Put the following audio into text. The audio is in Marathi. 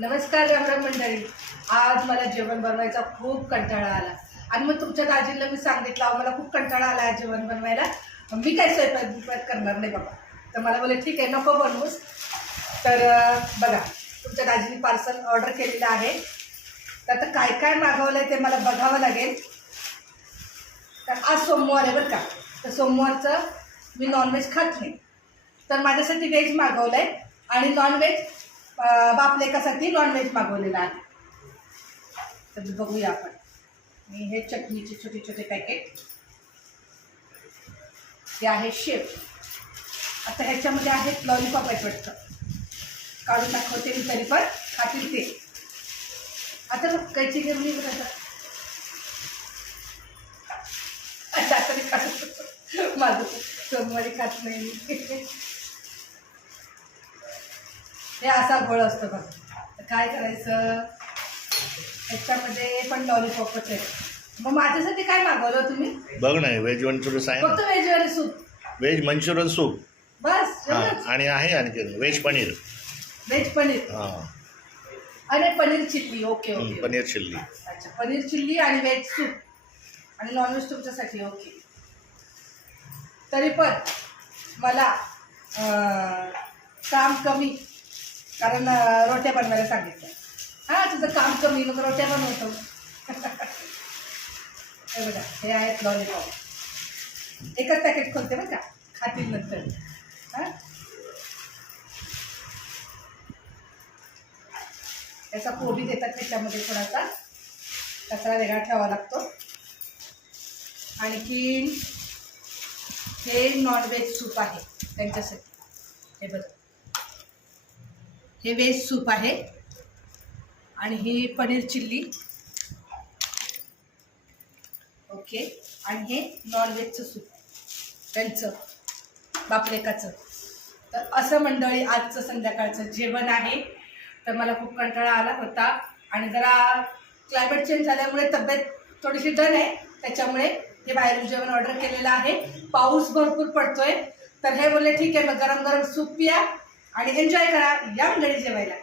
नमस्कार रामराम मंडळी. आज मला जेवण बनवायचा खूप कंटाळा आला आणि मग तुमच्या दाजींना मी सांगितलं मला खूप कंटाळा आला आहे जेवण बनवायला, मी काय स्वयंपाक करणार नाही बाबा. तर मला बोले ठीक आहे नको बनवूस. तर बघा तुमच्या दाजींनी पार्सल ऑर्डर केलेलं आहे. तर आता काय काय मागवलं आहे ते मला बघावं लागेल. तर आज सोमवार आहे बरं का. तर सोमवारचं मी नॉनव्हेज खात नाही, तर माझ्यासाठी व्हेज मागवलं आहे आणि नॉनव्हेज बापलेकासाठी नॉनव्हेज मागवलेलं आहे. तर बघूया आपण. मी हे चटणीचे छोटे छोटे पॅकेट, हे आहे शेव. आता ह्याच्यामध्ये आहेत लॉलीपॉप आहेत वाटतं, काढून दाखवते मी तरी पण खातील ते. आता बघ कैची घेऊन आता तरी खात माझं सोमवारी खात नाही. हे असा गोळ असतो बघा. तर काय करायचं, ह्याच्यामध्ये पण लॉलीपॉपच आहे. मग माझ्यासाठी काय मागवलं तुम्ही? बघ नाही, व्हेज मंचुरियन आहे फक्त ना, व्हेज वाले सूप व्हेज मंचुरियन सूप. बस आणि आहे आणखी व्हेज पनीर. व्हेज पनीर आणि paneer chilli. Okay okay, paneer chilli. अच्छा पनीर चिल्ली आणि व्हेज सूप आणि नॉनव्हेज तुमच्यासाठी. ओके. तरी पण मला काम कमी, कारण रोट्या बनवायला सांगितलं. हां तुझं काम कमी, मग रोट्या बनवतो. हे बघा हे आहेत लॉलीपॉप. एकच पॅकेट खोलते बरं का, खातील नंतर. हां त्याचा कोबी देतात त्याच्यामध्ये, थोडासा कचरा वेगळा ठेवावा लागतो. आणखी हे नॉनव्हेज सूप आहे त्यांच्यासाठी. हे बघा हे व्हेज सूप आहे आणि ही पनीर चिल्ली. ओके. आणि हे नॉनव्हेजचं सूप त्यांचं बापलेकाचं. तर असं मंडळी आजचं संध्याकाळचं जेवण आहे. तर मला खूप कंटाळा आला होता आणि जरा क्लायमेट चेंज झाल्यामुळे तब्येत थोडीशी डन आहे, त्याच्यामुळे हे बाहेरून जेवण ऑर्डर केलेलं आहे. पाऊस भरपूर पडतोय, तर हे बोलले ठीक आहे मग गरम गरम सूप पिया आणि एन्जॉय करा. या मंडळी जेवायला.